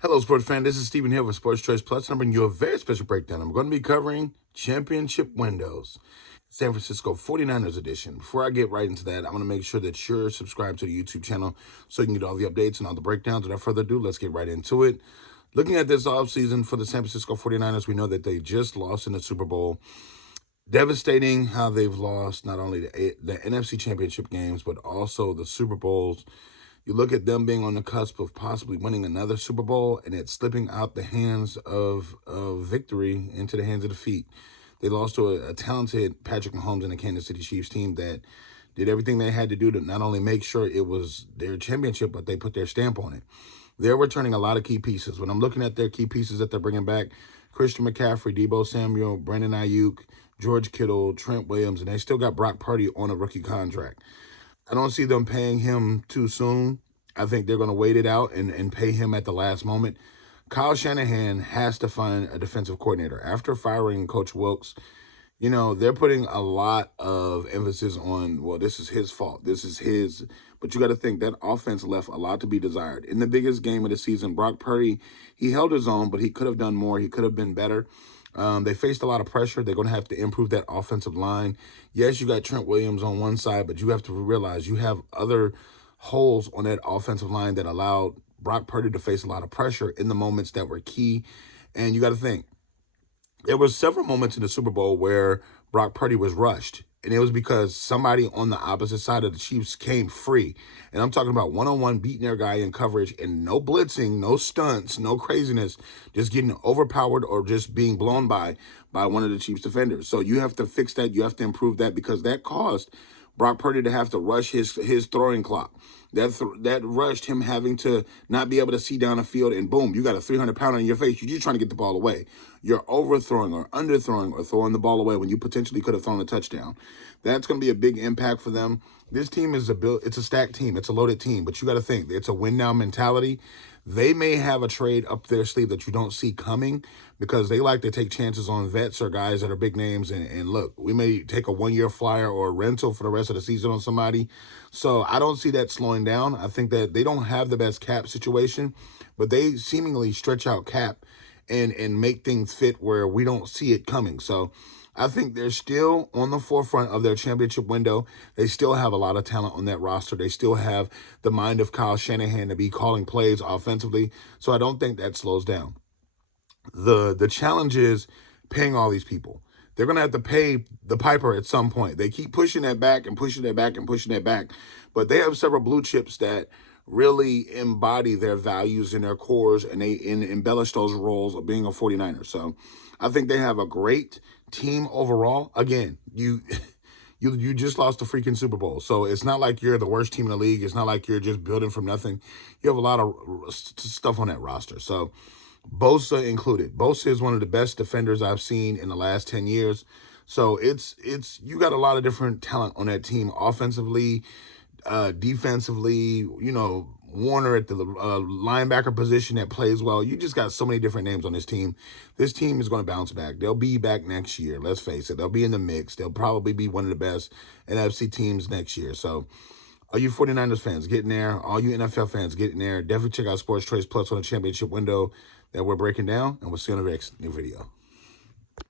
Hello, sports fan. This is Stephen Hill with Sports Choice Plus. I'm bringing you a very special breakdown. I'm going to be covering championship windows, San Francisco 49ers edition. Before I get right into that, I want to make sure that you're subscribed to the YouTube channel so you can get all the updates and all the breakdowns. Without further ado, let's get right into it. Looking at this offseason for the San Francisco 49ers, we know that they just lost in the Super Bowl. Devastating how they've lost not only the NFC Championship games, but also the Super Bowls. You look at them being on the cusp of possibly winning another Super Bowl and it slipping out the hands of victory into the hands of defeat. They lost to a talented Patrick Mahomes and the Kansas City Chiefs team that did everything they had to do to not only make sure it was their championship, but they put their stamp on it. They're returning a lot of key pieces. When I'm looking at their key pieces that they're bringing back, Christian McCaffrey, Deebo Samuel, Brandon Ayuk, George Kittle, Trent Williams, and they still got Brock Purdy on a rookie contract. I don't see them paying him too soon. I think they're going to wait it out and pay him at the last moment. Kyle Shanahan has to find a defensive coordinator. After firing Coach Wilks, they're putting a lot of emphasis on, well, this is his fault. This is his. But you got to think that offense left a lot to be desired. In the biggest game of the season, Brock Purdy, he held his own, but he could have done more. He could have been better. They faced a lot of pressure. They're going to have to improve that offensive line. Yes, you got Trent Williams on one side, but you have to realize you have other holes on that offensive line that allowed Brock Purdy to face a lot of pressure in the moments that were key. And you got to think, there were several moments in the Super Bowl where Brock Purdy was rushed. And it was because somebody on the opposite side of the Chiefs came free. And I'm talking about one-on-one beating their guy in coverage and no blitzing, no stunts, no craziness, just getting overpowered or just being blown by one of the Chiefs defenders. So you have to fix that. You have to improve that because that caused Brock Purdy to have to rush his throwing clock. That rushed him having to not be able to see down the field, and boom, you got a 300-pounder in your face. You're just trying to get the ball away. You're overthrowing or underthrowing or throwing the ball away when you potentially could have thrown a touchdown. That's going to be a big impact for them. This team is it's a stacked team. It's a loaded team, but you got to think it's a win now mentality. They may have a trade up their sleeve that you don't see coming because they like to take chances on vets or guys that are big names. And look, we may take a one-year flyer or a rental for the rest of the season on somebody. So I don't see that slowing down. I think that they don't have the best cap situation, but they seemingly stretch out cap and make things fit where we don't see it coming. So I think they're still on the forefront of their championship window. They still have a lot of talent on that roster. They still have the mind of Kyle Shanahan to be calling plays offensively. So I don't think that slows down. The challenge is paying all these people. They're going to have to pay the piper at some point. They keep pushing that back and pushing that back and pushing that back. But they have several blue chips that really embody their values and their cores, and they embellish those roles of being a 49er. So I think they have a great team overall. Again, you just lost the freaking Super Bowl. So it's not like you're the worst team in the league. It's not like you're just building from nothing. You have a lot of stuff on that roster. So Bosa included. Bosa is one of the best defenders I've seen in the last 10 years. So it's you got a lot of different talent on that team offensively, defensively, Warner at the linebacker position that plays well. You just got so many different names on this team. This team is going to bounce back. They'll be back next year. Let's face it. They'll be in the mix. They'll probably be one of the best NFC teams next year. So all you 49ers fans, get in there. All you NFL fans, get in there. Definitely check out Sports Choice Plus on the championship window that we're breaking down, and we'll see you on the next new video.